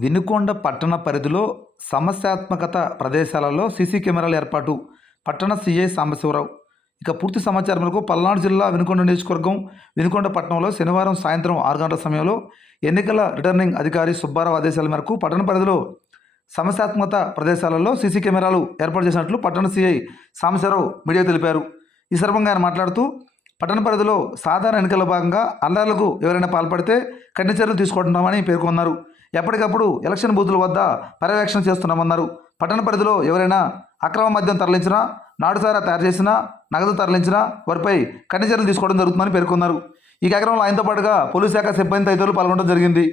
వినుకొండ పట్టణ పరిధిలో సమస్యాత్మకత ప్రదేశాలలో సీసీ కెమెరాల ఏర్పాటు పట్టణ సీఐ సాంబశివరావు. ఇక పూర్తి సమాచారం మేరకు పల్నాడు జిల్లా వినుకొండ నియోజకవర్గం వినుకొండ పట్టణంలో శనివారం సాయంత్రం 6 గంటల సమయంలో ఎన్నికల రిటర్నింగ్ అధికారి సుబ్బారావు ఆదేశాల మేరకు పట్టణ పరిధిలో సమస్యాత్మకత ప్రదేశాలలో సీసీ కెమెరాలు ఏర్పాటు చేసినట్లు పట్టణ సీఐ సాంబశివరావు మీడియాకు తెలిపారు. ఈ సందర్భంగా ఆయన మాట్లాడుతూ పట్టణ పరిధిలో సాధారణ ఎన్నికల భాగంగా అల్లర్లకు ఎవరైనా పాల్పడితే కఠిన చర్యలు తీసుకుంటున్నామని పేర్కొన్నారు. ఎప్పటికప్పుడు ఎలక్షన్ బూతుల వద్ద పర్యవేక్షణ చేస్తున్నామన్నారు. పట్టణ పరిధిలో ఎవరైనా అక్రమ మద్యం తరలించినా, నాటుసారా తయారు చేసినా, నగదు తరలించినా వారిపై కఠిన చర్యలు తీసుకోవడం జరుగుతుందని పేర్కొన్నారు. ఈ కార్యక్రమంలో ఆయనతో పాటుగా పోలీస్ శాఖ సిబ్బంది తదితరులు పాల్గొనడం జరిగింది.